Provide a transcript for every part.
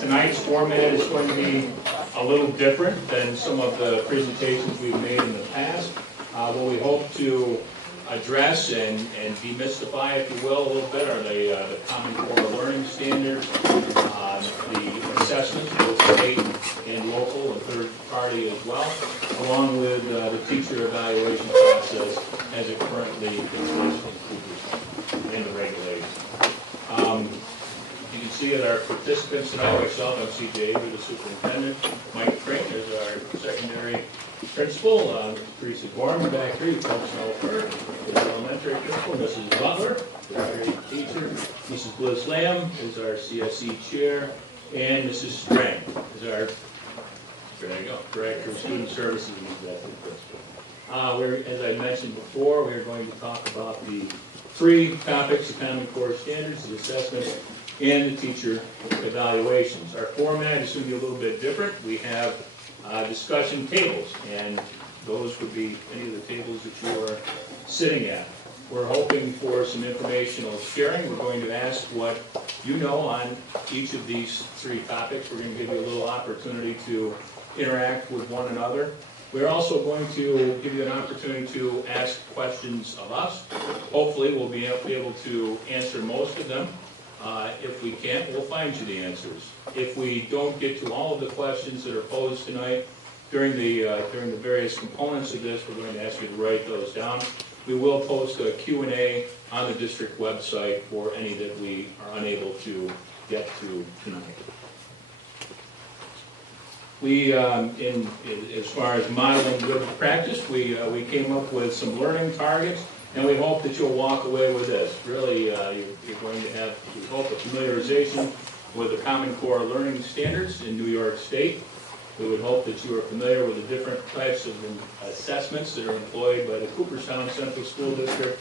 Tonight's format is going to be a little different than some of the presentations we've made in the past. What we hope to address and demystify, if you will, a little bit are the Common Core learning standards, the assessments, both state and local and third party as well, along with the teacher evaluation process as it currently exists in the regulations. You can see that our participants tonight, myself, I'm C.J. Avery, the superintendent, Mike Crane is our secondary principal, Teresa Gorman back here, you folks know her, is our elementary principal, Mrs. Butler is our grade teacher, Mrs. Bliss Lamb is our CSE chair, and Mrs. Strang is our, there you go, Director of Student Services and Executive Principal. As I mentioned before, we're going to talk about the three topics, the Common Core standards, the assessment, and the teacher evaluations. Our format is going to be a little bit different. We have discussion tables, and those would be any of the tables that you are sitting at. We're hoping for some informational sharing. We're going to ask what you know on each of these three topics. We're going to give you a little opportunity to interact with one another. We're also going to give you an opportunity to ask questions of us. Hopefully we'll be able to answer most of them. If we can't, we'll find you the answers. If we don't get to all of the questions that are posed tonight during the various components of this, we're going to ask you to write those down. We will post a Q&A on the district website for any that we are unable to get to tonight. We, as far as modeling good practice, we came up with some learning targets, and we hope that you'll walk away with this. Really, you're going to have, we hope, a familiarization with the Common Core learning standards in New York State. We would hope that you are familiar with the different types of assessments that are employed by the Cooperstown Central School District,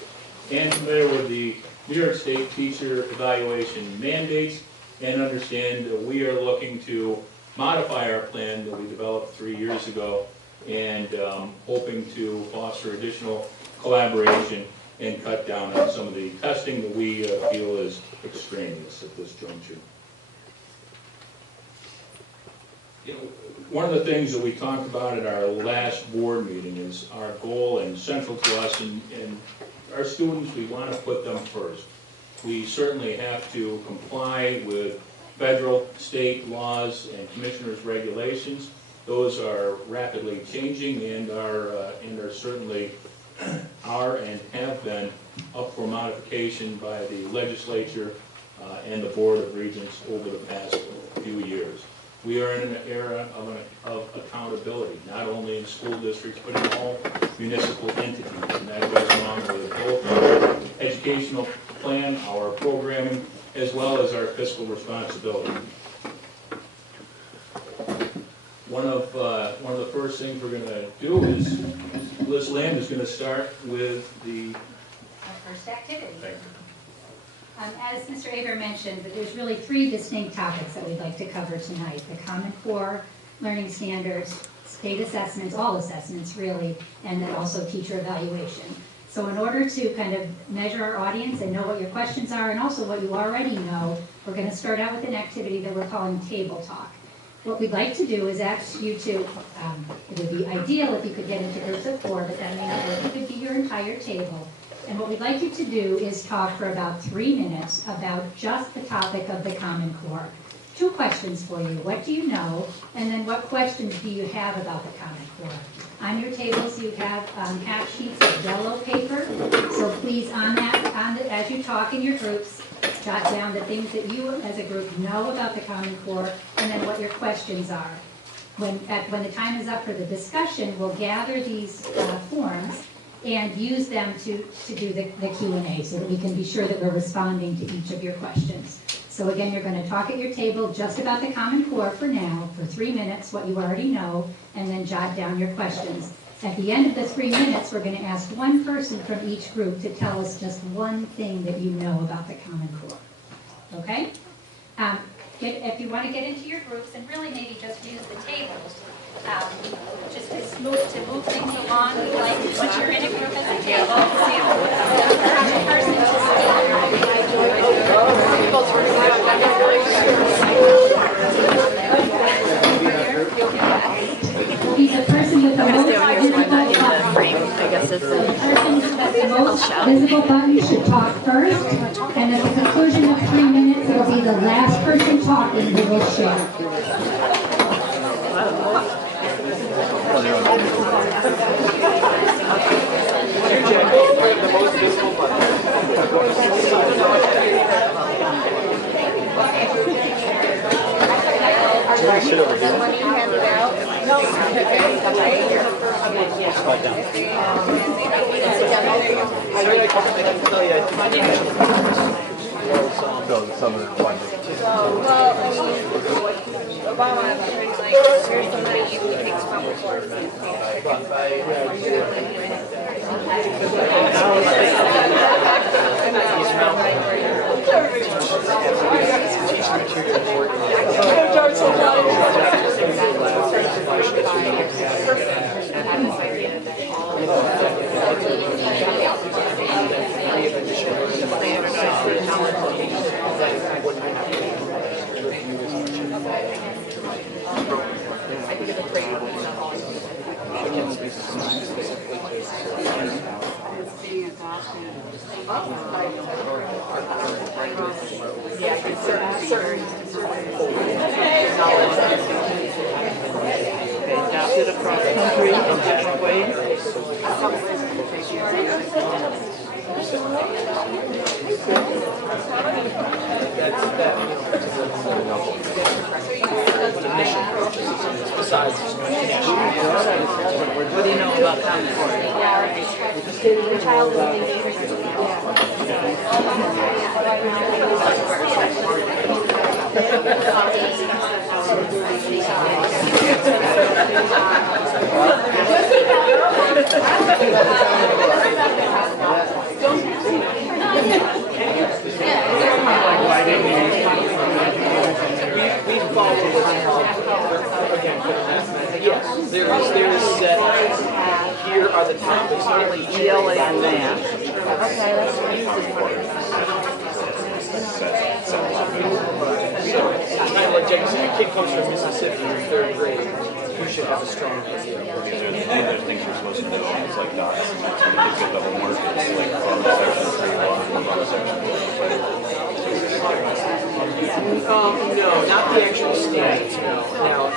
and familiar with the New York State teacher evaluation mandates, and understand that we are looking to modify our plan that we developed 3 years ago, and hoping to foster additional collaboration and cut down on some of the testing that we feel is extraneous at this juncture. You know, one of the things that we talked about at our last board meeting is our goal, and central to us, and our students, we want to put them first. We certainly have to comply with federal, state laws and commissioners' regulations. Those are rapidly changing and are certainly and have been up for modification by the legislature and the Board of Regents over the past few years. We are in an era of accountability, not only in school districts, but in all municipal entities. And that goes along with both our educational plan, our programming, as well as our fiscal responsibility. One of the first things we're going to do is, Liz Lamb is going to start with our first activity. Thank you. As Mr. Avery mentioned, that there's really three distinct topics that we'd like to cover tonight: the Common Core learning standards, state assessments, all assessments really, and then also teacher evaluation. So in order to kind of measure our audience and know what your questions are, and also what you already know, we're going to start out with an activity that we're calling Table Talk. What we'd like to do is ask you to, it would be ideal if you could get into groups of 4, but that may not work. It could be your entire table. And what we'd like you to do is talk for about 3 minutes about just the topic of the Common Core. 2 questions for you. What do you know? And then what questions do you have about the Common Core? On your tables you have half sheets of yellow paper. So please, as you talk in your groups, jot down the things that you as a group know about the Common Core, and then what your questions are. When the time is up for the discussion, we'll gather these forms and use them to do the Q&A so that we can be sure that we're responding to each of your questions. So again, you're going to talk at your table just about the Common Core for now, for 3 minutes, what you already know, and then jot down your questions. At the end of the 3 minutes, we're going to ask one person from each group to tell us just one thing that you know about the Common Core. Okay? If you want to get into your groups, and really maybe just use the tables, just to move things along, like once you're in a group at the table, the person just first, and at the conclusion of 3 minutes, it'll be the last person talking who will share. Obama, there's so many easy things come before. Adapted across country in different ways. Besides, What do you know about Common Core? we've followed again, yes, there's that. Here are the topics. Mainly ELA and math. Kind of like Jake said, a kid comes from Mississippi in third grade. You should have a strong idea. These are things you're supposed to know. It's like dots. So when you get the homework, it's like from section 3 from section 4. No, not the actual standards. No. Now, I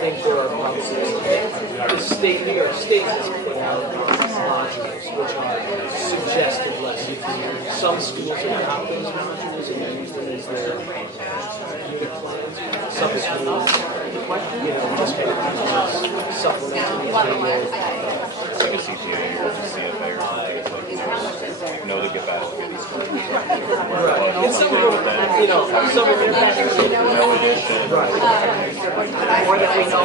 think there are policies. New York State has put out modules which are suggested lessons. Some schools adopt those modules and use them as their unit plans. Some schools, just kind of supplement. It's like a CTA or a CFA or something. It's like you know to get back to these things. Right. And some of them, some of them right. More that we know.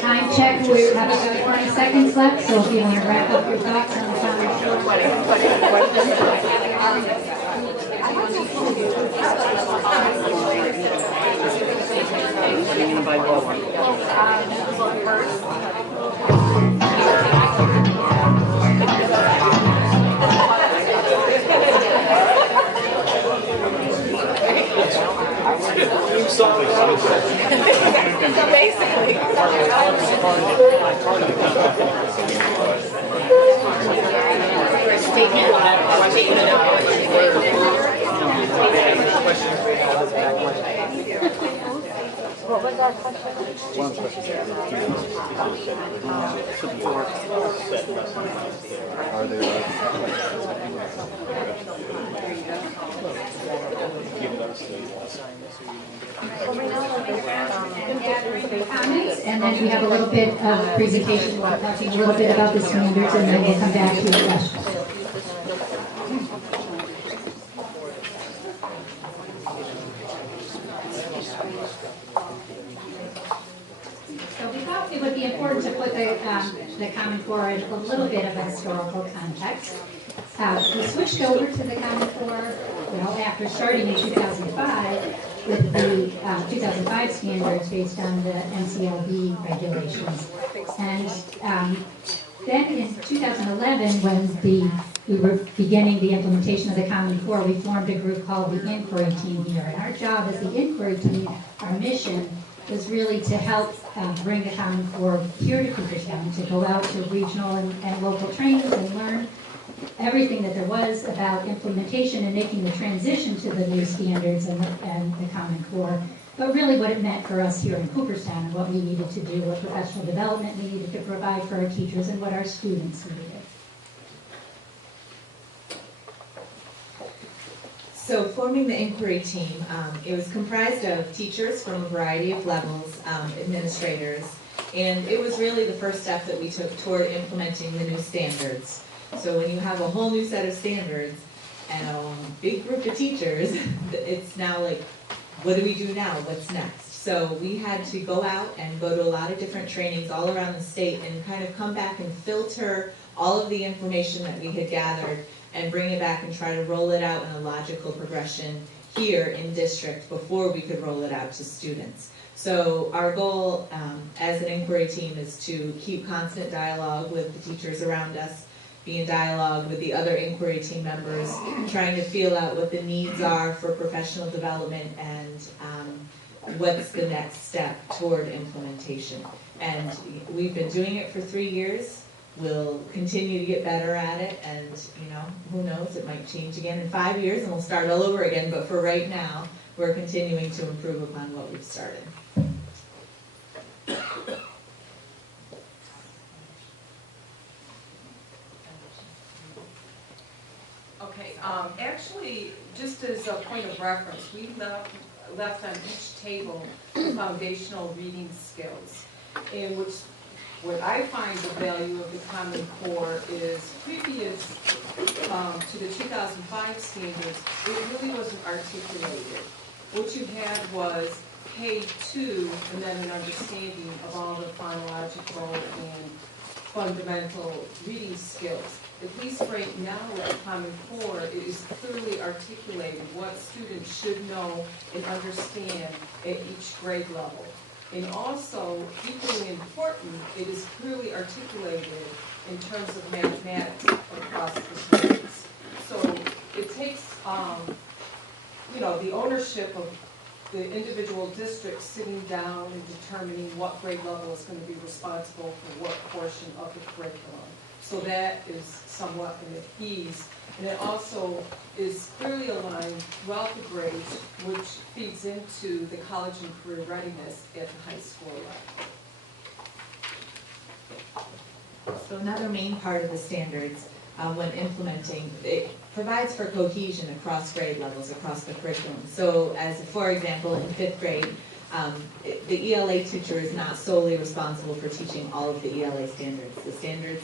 Time check, we have about 20 seconds left, so if you want to wrap up your thoughts on the Common So basically, What was our question? One question. Are there comments, and then we have a little bit of presentation, we'll talking a little bit about the standards, and then we'll come back to your questions. So we thought it would be important to put the Common Core in a little bit of a historical context. We switched over to the Common Core, after starting in 2005 with the 2005 standards based on the NCLB regulations. And then in 2011, when we were beginning the implementation of the Common Core, we formed a group called the Inquiry Team here. And our job as the Inquiry Team, our mission was really to help bring the Common Core here to Cooperstown, to go out to regional and local trainings and learn everything that there was about implementation and making the transition to the new standards and the Common Core, but really what it meant for us here in Cooperstown and what we needed to do, what professional development we needed to provide for our teachers and what our students needed. So forming the inquiry team, it was comprised of teachers from a variety of levels, administrators, and it was really the first step that we took toward implementing the new standards. So when you have a whole new set of standards and a big group of teachers, it's now like, what do we do now? What's next? So we had to go out and go to a lot of different trainings all around the state and kind of come back and filter all of the information that we had gathered and bring it back and try to roll it out in a logical progression here in district before we could roll it out to students. So our goal as an inquiry team is to keep constant dialogue with the teachers around us, be in dialogue with the other inquiry team members, trying to feel out what the needs are for professional development and what's the next step toward implementation. And we've been doing it for 3 years. We'll continue to get better at it, and who knows, it might change again in 5 years and we'll start all over again, but for right now, we're continuing to improve upon what we've started. Okay, actually, just as a point of reference, we left on each table foundational reading skills, in which what I find the value of the Common Core is previous to the 2005 standards, it really wasn't articulated. What you had was K2 and then an understanding of all the phonological and fundamental reading skills. At least right now with the Common Core, it is clearly articulated what students should know and understand at each grade level. And also, equally important, it is clearly articulated in terms of mathematics across the students. So it takes, the ownership of the individual districts sitting down and determining what grade level is going to be responsible for what portion of the curriculum. So that is somewhat an ease. And it also is clearly aligned throughout the grades, which feeds into the college and career readiness at the high school level. So another main part of the standards when implementing, it provides for cohesion across grade levels, across the curriculum. So as for example, in 5th grade, the ELA teacher is not solely responsible for teaching all of the ELA standards. The standards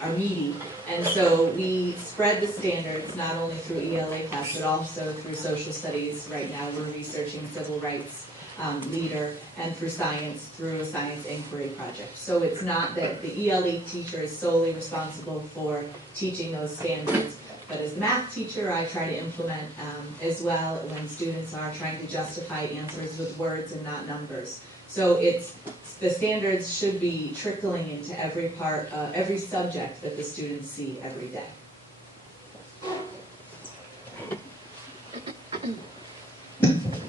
are meaty, and so we spread the standards not only through ELA class but also through social studies. Right now we're researching civil rights leader, and through science, through a science inquiry project. So it's not that the ELA teacher is solely responsible for teaching those standards, but as a math teacher I try to implement as well when students are trying to justify answers with words and not numbers. So the standards should be trickling into every part, every subject that the students see every day.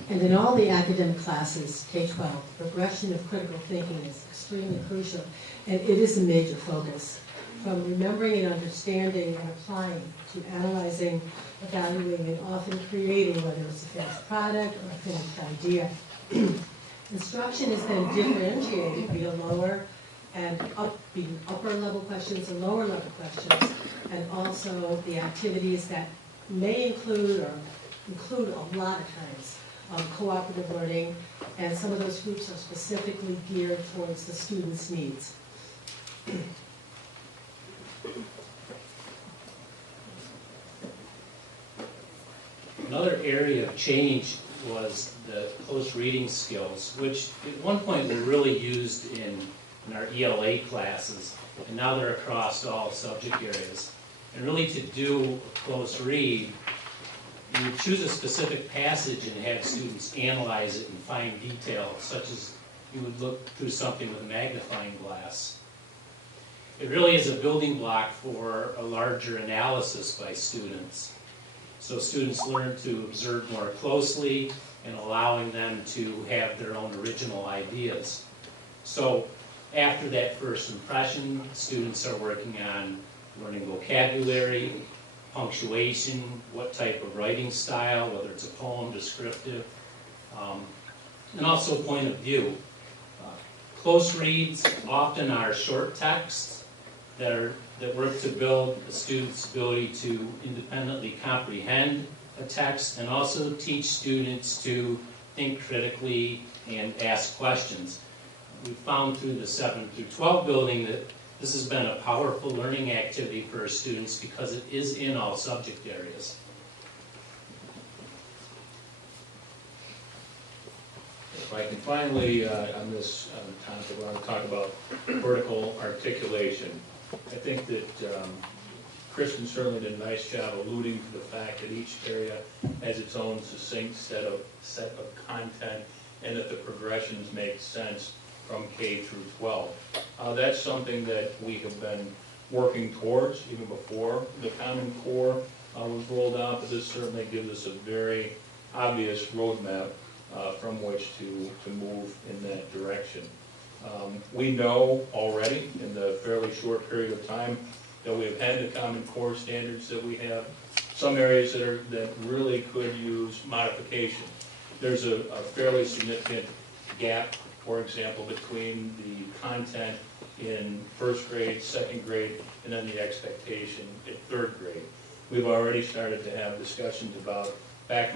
And in all the academic classes, K-12, progression of critical thinking is extremely crucial, and it is a major focus. From remembering and understanding and applying to analyzing, evaluating, and often creating, whether it's a finished product or a finished idea. Instruction is then differentiated via upper level questions and lower level questions, and also the activities that may include a lot of times cooperative learning, and some of those groups are specifically geared towards the students' needs. Another area of change was the close reading skills, which at one point were really used in our ELA classes, and now they're across all subject areas. And really to do a close read, you would choose a specific passage and have students analyze it and find detail, such as you would look through something with a magnifying glass. It really is a building block for a larger analysis by students. So students learn to observe more closely and allowing them to have their own original ideas. So after that first impression, students are working on learning vocabulary, punctuation, what type of writing style, whether it's a poem, descriptive, and also point of view. Close reads often are short texts that work to build a student's ability to independently comprehend a text and also teach students to think critically and ask questions. We found through the 7 through 12 building that this has been a powerful learning activity for our students because it is in all subject areas. If I can finally, on this topic, I want to talk about vertical articulation. I think that Kirsten certainly did a nice job alluding to the fact that each area has its own succinct set of content and that the progressions make sense from K through 12. That's something that we have been working towards even before the Common Core was rolled out, but this certainly gives us a very obvious roadmap from which to move in that direction. We know already in the fairly short period of time that we have had the Common Core standards that we have, some areas that really could use modification. There's a fairly significant gap, for example, between the content in first grade, second grade, and then the expectation in third grade. We've already started to have discussions about back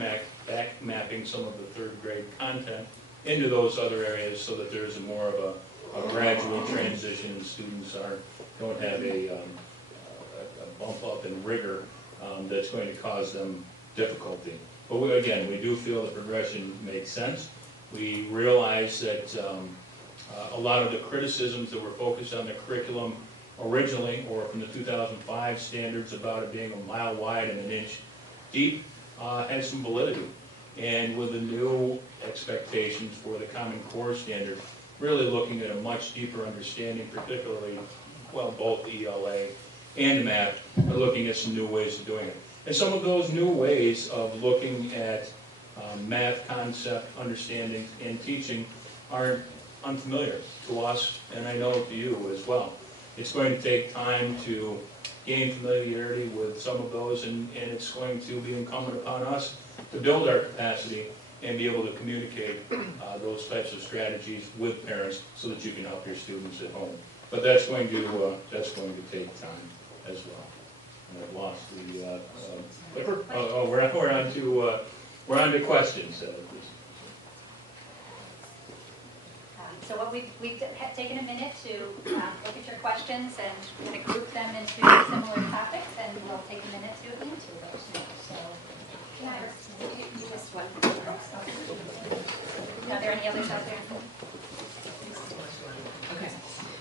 mapping some of the third grade content into those other areas so that there's more of a gradual transition and students don't have a bump up in rigor that's going to cause them difficulty. But again, we do feel the progression makes sense. We realize that a lot of the criticisms that were focused on the curriculum originally, or from the 2005 standards about it being a mile wide and an inch deep, has some validity. And with the new expectations for the Common Core standard, really looking at a much deeper understanding, particularly, well, both ELA and math, are looking at some new ways of doing it. And some of those new ways of looking at math concept, understanding, and teaching aren't unfamiliar to us, and I know to you as well. It's going to take time to gain familiarity with some of those, and it's going to be incumbent upon us to build our capacity and be able to communicate those types of strategies with parents so that you can help your students at home. But that's going to take time as well. And I've lost the clicker. We're on to questions. So what we've taken a minute to look at your questions and kind of group them into similar topics, and we'll take a minute to answer those now. So, can I do this one? Are there any others out there? Okay.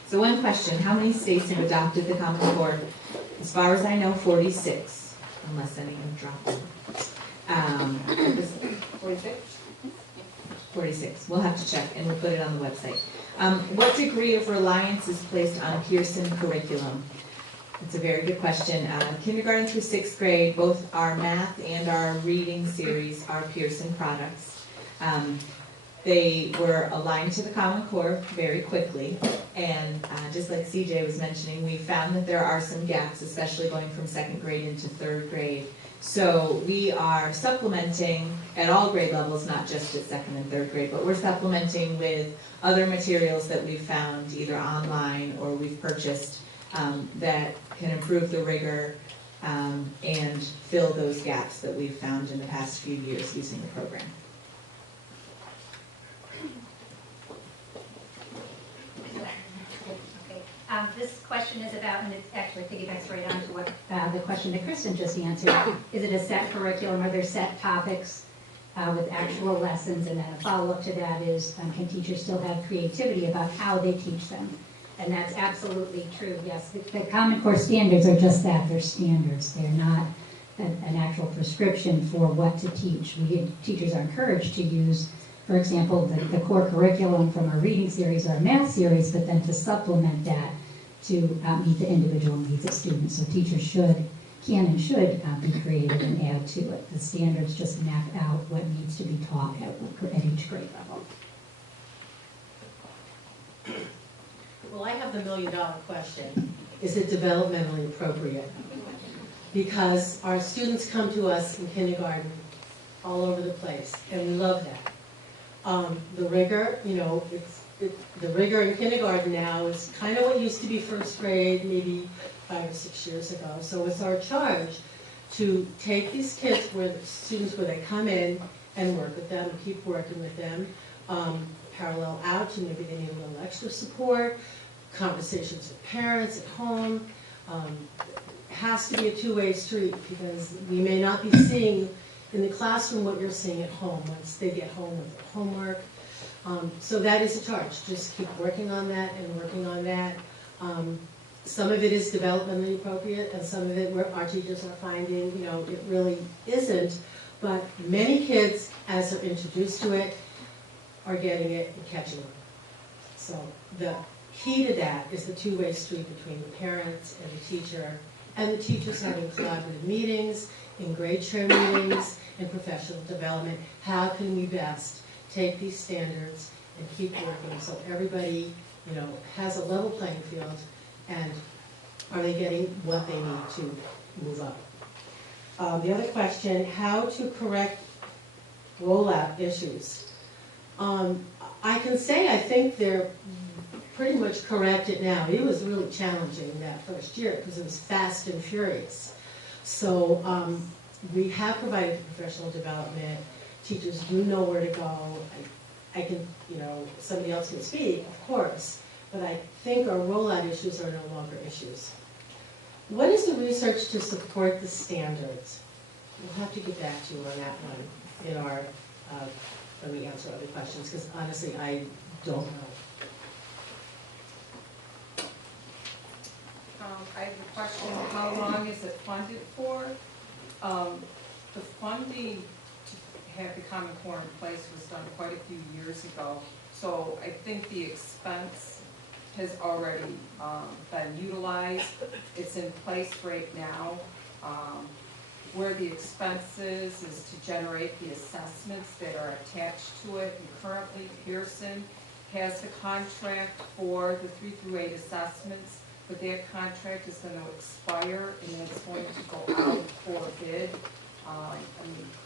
So one question, how many states have adopted the Common Core? As far as I know, 46, unless any have dropped them. 46? 46. We'll have to check, and we'll put it on the website. What degree of reliance is placed on Kirsten Curriculum? It's a very good question. Kindergarten through 6th grade, both our math and our reading series are Pearson products. They were aligned to the Common Core very quickly, and just like CJ was mentioning, we found that there are some gaps, especially going from 2nd grade into 3rd grade. So we are supplementing at all grade levels, not just at 2nd and 3rd grade, but we're supplementing with other materials that we've found either online or we've purchased that can improve the rigor and fill those gaps that we've found in the past few years using the program. This question is about, and it actually piggybacks right on to what the question that Kristen just answered. Is it a set curriculum? Are there set topics with actual lessons? And then a follow-up to that is, can teachers still have creativity about how they teach them? And that's absolutely true, yes. The Common Core standards are just that, they're standards. They're not an actual prescription for what to teach. Teachers are encouraged to use, for example, the core curriculum from our reading series or our math series, but then to supplement that to meet the individual needs of students. So teachers should can and should be created and add to it. The standards just map out what needs to be taught at each grade level. Well, I have the million-dollar question. Is it developmentally appropriate? Because our students come to us in kindergarten all over the place, and we love that. The rigor, the rigor in kindergarten now is kind of what used to be first grade, maybe 5 or 6 years ago. So it's our charge to take these kids, students where they come in and work with them, keep working with them, parallel out to maybe they need a little extra support, conversations with parents at home. Has to be a two-way street because we may not be seeing in the classroom what you're seeing at home once they get home with their homework. So that is a charge. Just keep working on that and working on that. Some of it is developmentally appropriate, and some of it where our teachers are finding, it really isn't. But many kids, as they're introduced to it, are getting it and catching it. So the key to that is the two-way street between the parents and the teacher, and the teachers having collaborative meetings, in grade share meetings, in professional development. How can we best take these standards and keep working so everybody, has a level playing field, and are they getting what they need to move up? The other question, how to correct rollout issues. I can say I think they're pretty much corrected now. It was really challenging that first year because it was fast and furious. So we have provided professional development. Teachers do know where to go. I can, somebody else can speak, of course, but I think our rollout issues are no longer issues. What is the research to support the standards? We'll have to get back to you on that one in our, when we answer other questions, because honestly, I don't know. I have a question, how long is it funded for? The funding to have the Common Core in place was done quite a few years ago, so I think the expense has already been utilized. It's in place right now. Where the expense is to generate the assessments that are attached to it, and currently Pearson has the contract for the 3 through 8 assessments, but that contract is going to expire and it's going to go out for bid.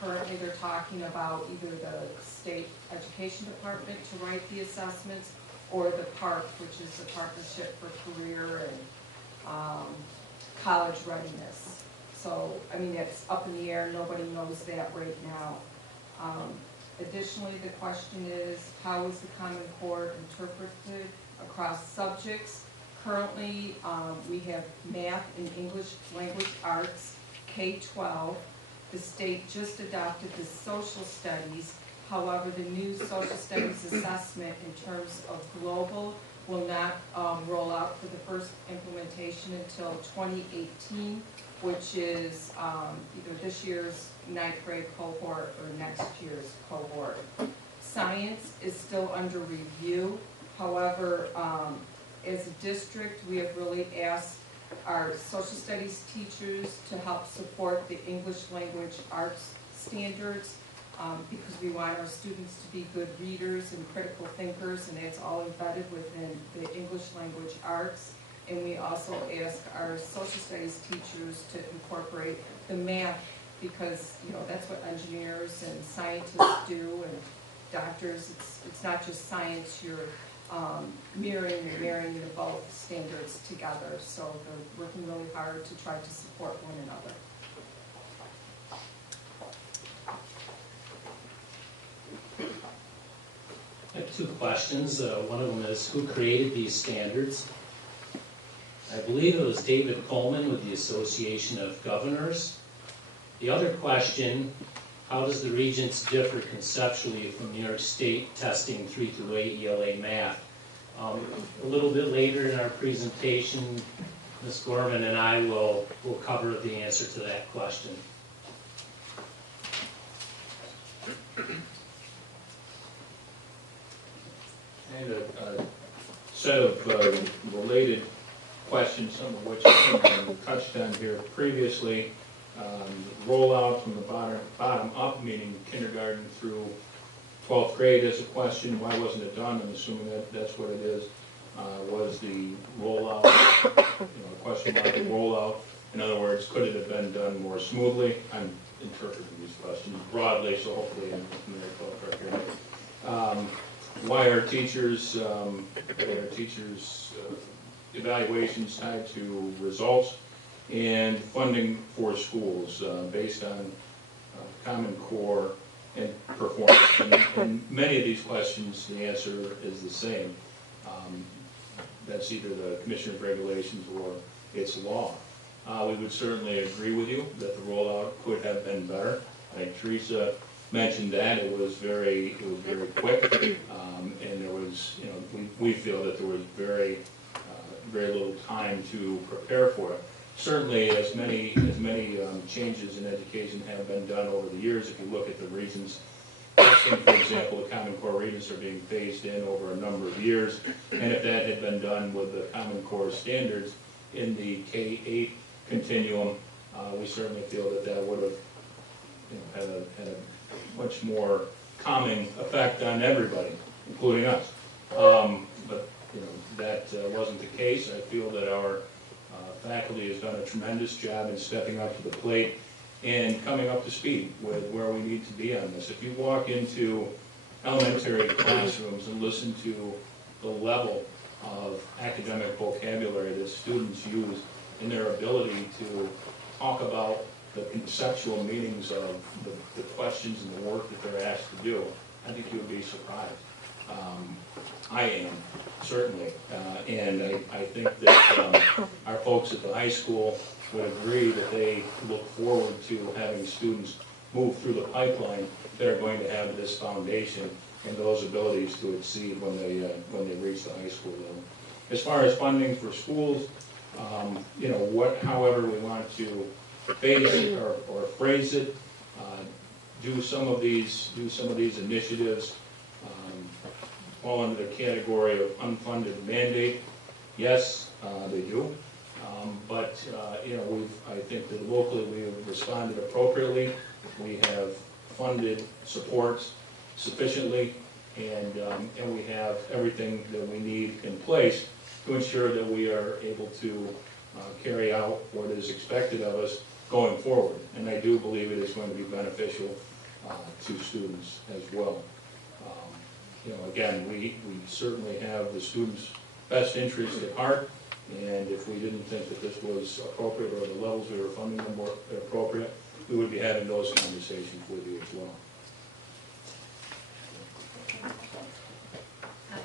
Currently they're talking about either the state education department to write the assessments or the PARC, which is the Partnership for Career and College Readiness. So, it's up in the air. Nobody knows that right now. Additionally, the question is, how is the Common Core interpreted across subjects? Currently, we have math and English language arts, K-12. The state just adopted the social studies. However, the new social studies assessment in terms of global will not roll out for the first implementation until 2018, which is either this year's 9th grade cohort or next year's cohort. Science is still under review. However, as a district, we have really asked our social studies teachers to help support the English language arts standards because we want our students to be good readers and critical thinkers, and that's all embedded within the English language arts. And we also ask our social studies teachers to incorporate the math because, that's what engineers and scientists do, and doctors. It's not just science. You're mirroring and marrying the both standards together. So they're working really hard to try to support one another. I have 2 questions. One of them is, who created these standards? I believe it was David Coleman with the Association of Governors. The other question, how does the Regents differ conceptually from New York State testing 3 through 8 ELA math? A little bit later in our presentation, Ms. Gorman and I will cover the answer to that question. And a set of related questions, some of which have been touched on here previously. Rollout from the bottom up, meaning kindergarten through 12th grade is a question. Why wasn't it done? I'm assuming that's what it is. Was the rollout, question about the rollout? In other words, could it have been done more smoothly? I'm interpreting these questions broadly, so hopefully I'm very correct here. Why are teachers' evaluations tied to results? And funding for schools based on Common Core and performance. And many of these questions, the answer is the same. That's either the Commissioner's regulations or it's law. We would certainly agree with you that the rollout could have been better. I think Teresa mentioned that it was very quick, and there was, we feel that there was very little time to prepare for it. Certainly, as many changes in education have been done over the years, if you look at the regions, for example, the Common Core regions are being phased in over a number of years, and if that had been done with the Common Core standards in the K-8 continuum, we certainly feel that would have had a much more calming effect on everybody, including us. But that wasn't the case. I feel that our faculty has done a tremendous job in stepping up to the plate and coming up to speed with where we need to be on this. If you walk into elementary classrooms and listen to the level of academic vocabulary that students use in their ability to talk about the conceptual meanings of the questions and the work that they're asked to do, I think you would be surprised. I am, certainly, and I think that our folks at the high school would agree that they look forward to having students move through the pipeline that are going to have this foundation and those abilities to exceed when they reach the high school level. As far as funding for schools, however we want to phase it or phrase it, do some of these initiatives fall under the category of unfunded mandate? Yes, they do. But I think that locally we have responded appropriately. We have funded supports sufficiently, and we have everything that we need in place to ensure that we are able to carry out what is expected of us going forward. And I do believe it is going to be beneficial to students as well. Again, we certainly have the students' best interest at heart, and if we didn't think that this was appropriate or the levels we were funding them were appropriate, we would be having those conversations with you as well.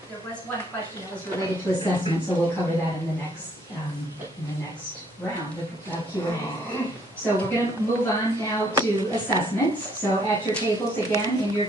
There was one question that was related to assessment, so we'll cover that in the next round of Q&A. So we're going to move on now to assessments. So at your tables again, in your